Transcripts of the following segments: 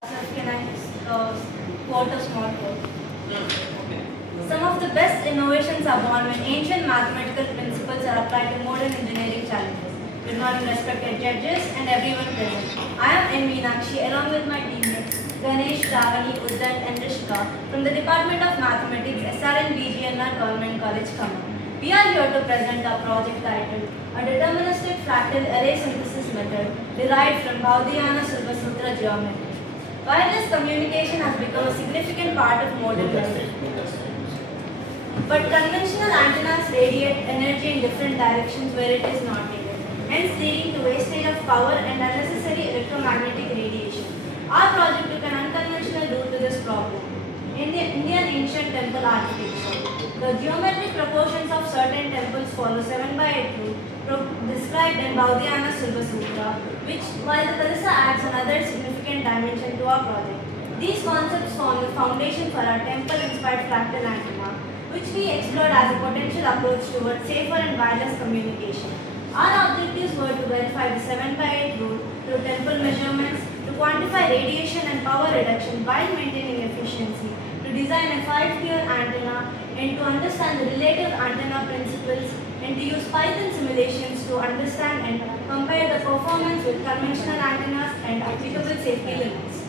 Can I quote a small quote? Some of the best innovations are born when ancient mathematical principles are applied to modern engineering challenges. Good morning, respected judges and everyone present. I am N. Meenakshi along with my teammates Ganesh, Ravani, Uddhat and Rishka from the Department of Mathematics, SRN BGNR Government College, Khammam. We are here to present our project titled A Deterministic Fractal Array Synthesis Method derived from Baudhayana Sutra Geometry. Wireless communication has become a significant part of modern life. But conventional antennas radiate energy in different directions where it is not needed, hence leading to wastage of power and unnecessary electromagnetic radiation. Our project took an unconventional route to this problem. In the Indian ancient temple architecture, the geometric proportions of certain temples follow 7 by 8 rule described in Baudhayana Sutra, which, while the Kalasa adds another significant dimension to our project. These concepts form the foundation for our temple-inspired fractal antenna, which we explored as a potential approach towards safer and wireless communication. Our objectives were to verify the 7 by 8 rule through temple measurements, to quantify radiation and power reduction while maintaining efficiency, to design a 5-tier antenna, and to understand the relative antenna principles, and to use Python simulations to understand and compare the performance with conventional antennas and applicable safety limits.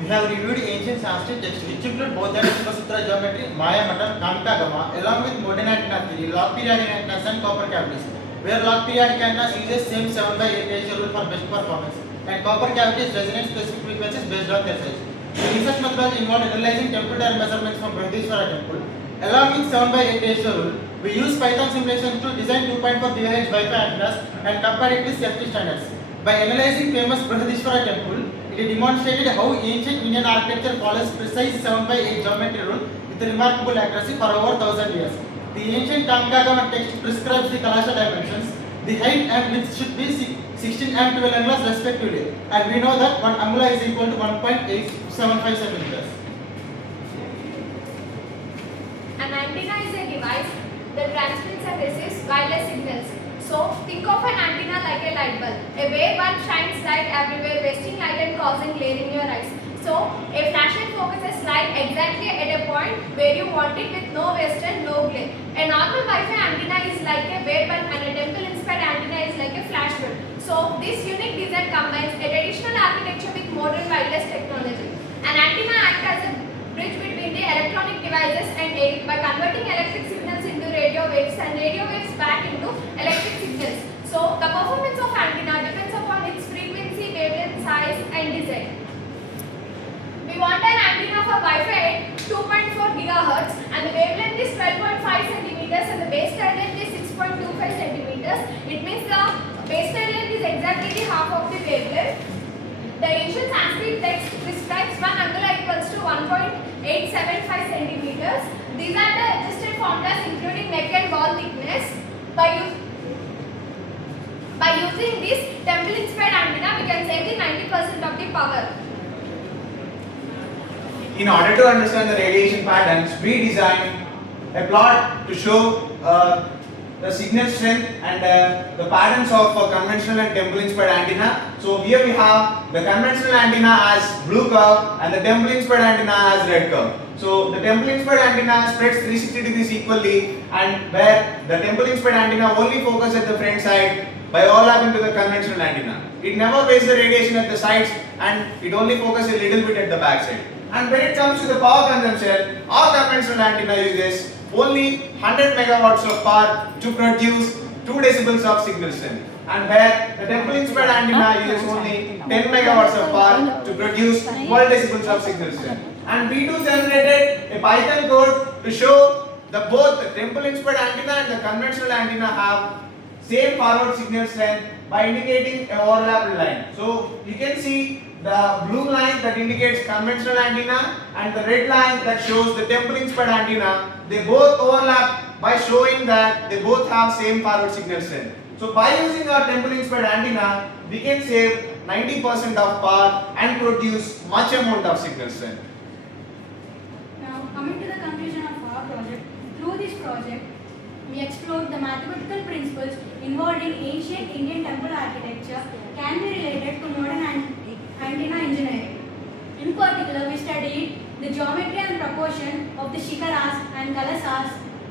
We have reviewed ancient Sanskrit texts which include both the Sutra geometry, Maya Matam, Kamika Gama, along with modern antenna theory, log periodic antennas and copper cavities, where log periodic antennas uses same 7 by 8 ratio rule for best performance, and copper cavities resonate specific frequencies based on their size. The research methodology involved analyzing temporal measurements from Brihadishwara temple. Along with 7 by 8 ratio rule, we use Python simulations to design 2.4 GHz Wi-Fi antennas and compare it with safety standards. By analyzing famous Brihadishwara temple, it demonstrated how ancient Indian architecture follows precise 7 by 8 geometry rule with remarkable accuracy for over 1000 years. The ancient Kamkagama text prescribes the Kalasha dimensions. The height and width should be 16 and 12 angles respectively, and we know that 1 angula is equal to 1.875 centimeters. An antenna is a device that transmits and receives wireless signals. So, think of an antenna like a light bulb. A wave bulb shines light everywhere, wasting light and causing glare in your eyes. So, a flashlight focuses light exactly at a point where you want it with no waste and no glare. A normal Wi-Fi antenna is like a wave bulb and a temple-inspired antenna is like a flash bulb. So, this unique design combines a traditional architecture with modern wireless technology. An antenna acts as a bridge between the electronic devices and air by converting electric signals into radio waves and radio waves back into electric signals. So, the performance of antenna depends upon its frequency, wavelength, size and design. We want an antenna for Wi-Fi at 2.4 GHz and the wavelength is 12.5 cm and the base tide length is 6.25 cm. It means the base tide length is exactly the half of the wavelength. The ancient Sanskrit text prescribes 1 angula equals to 1.875 centimeters. These are the adjusted formulas including neck and wall thickness. By using this temple-inspired antenna, we can save the 90% of the power. In order to understand the radiation patterns, we designed a plot to show the signal strength and the patterns of a conventional and temple-inspired antenna. So here we have the conventional antenna as blue curve and the temple-inspired antenna as red curve. So the temple-inspired antenna spreads 360 degrees equally, and where the temple-inspired antenna only focuses at the front side by overlapping to the conventional antenna. It never wastes the radiation at the sides and it only focuses a little bit at the back side. And when it comes to the power consumption, our conventional antenna uses only 100 megawatts of power to produce 2 decibels of signal strength, and where the temple-inspired antenna uses only 10 megawatts of power to produce 12 decibels of signal strength. And we too generated a Python code to show that both the temple-inspired antenna and the conventional antenna have same forward signal strength by indicating an overlapped line. So you can see the blue line that indicates conventional antenna and the red line that shows the temple-inspired antenna. They both overlap by showing that they both have same forward signal strength. So by using our temple-inspired antenna, we can save 90% of power and produce much amount of signal strength. Now, coming to the conclusion of our project, through this project, we explored the mathematical principles involved in ancient Indian temple architecture can be related to modern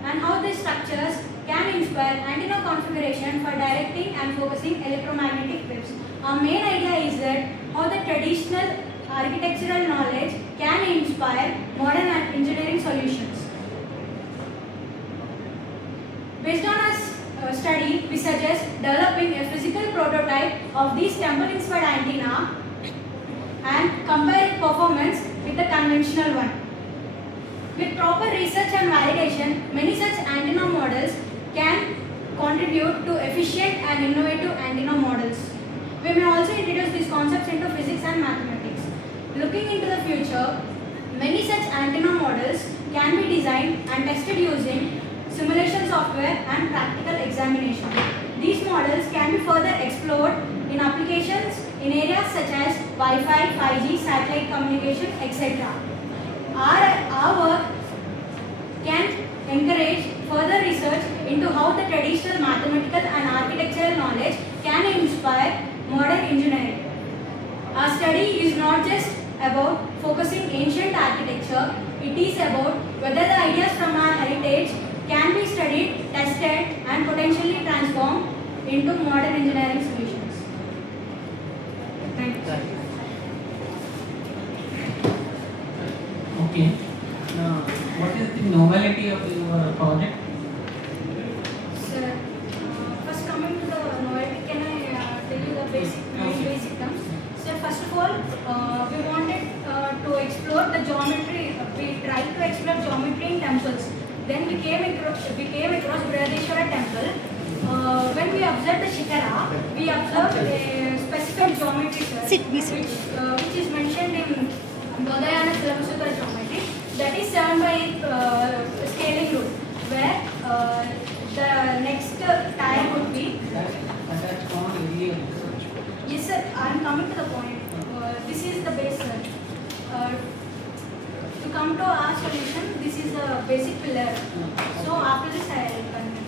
and how these structures can inspire antenna configuration for directing and focusing electromagnetic waves. Our main idea is that how the traditional architectural knowledge can inspire modern engineering solutions. Based on our study, we suggest developing a physical prototype of this temple-inspired antenna and comparing performance with the conventional one. With proper research and validation, many such antenna models can contribute to efficient and innovative antenna models. We may also introduce these concepts into physics and mathematics. Looking into the future, many such antenna models can be designed and tested using simulation software and practical examination. These models can be further explored in applications in areas such as Wi-Fi, 5G, satellite communication, etc. Our work can encourage further research into how the traditional mathematical and architectural knowledge can inspire modern engineering. Our study is not just about focusing ancient architecture, it is about whether the ideas from our heritage can be studied, tested and potentially transformed into modern engineering solutions. Thank you. Okay. What is the novelty of your project? Sir, first coming to the novelty, can I tell you the basic terms? So first of all, we wanted to explore the geometry. We tried to explore geometry in temples. Then we came across Brihadeshwara temple. When we observed the Shikara, we observed a specific geometry, sir, which is mentioned in Bodhayana Brahmasutra geometry. That is 7/8 scaling rule, where the next tile would be. That's not really a research. Yes, sir. I am coming to the point. This is the base, sir. To come to our solution, this is a basic pillar. So after this, I will continue.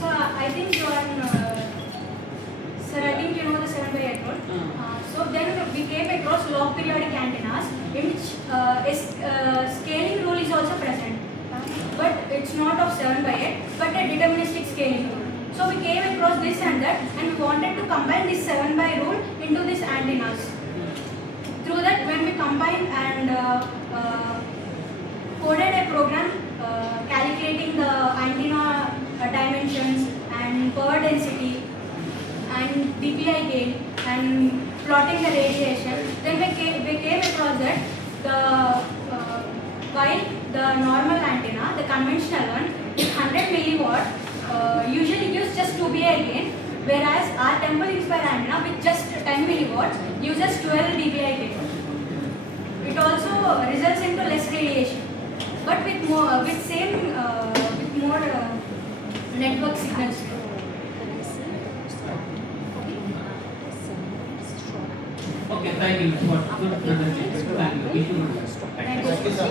So I think you are, sir. I think you know the 7/8 rule. So then we came across log periodic antennas, in which scaling rule is also present, but it's not of 7/8, but a deterministic scaling rule. So we came across this and that, and we wanted to combine this 7/8 rule into these antennas. Through that, when we combined and coded a program calculating the antenna dimensions and power density and dpi gain and plotting the radiation, then we came across that while the normal antenna, the conventional one, with 100 milliwatt usually gives just 2 dBi gain, whereas our temple-inspired antenna with just 10 milliwatts uses 12 dBi gain. It also results into less radiation, but with more network signals. Okay, thank you for good presentation. Thank you. Thank you, sir.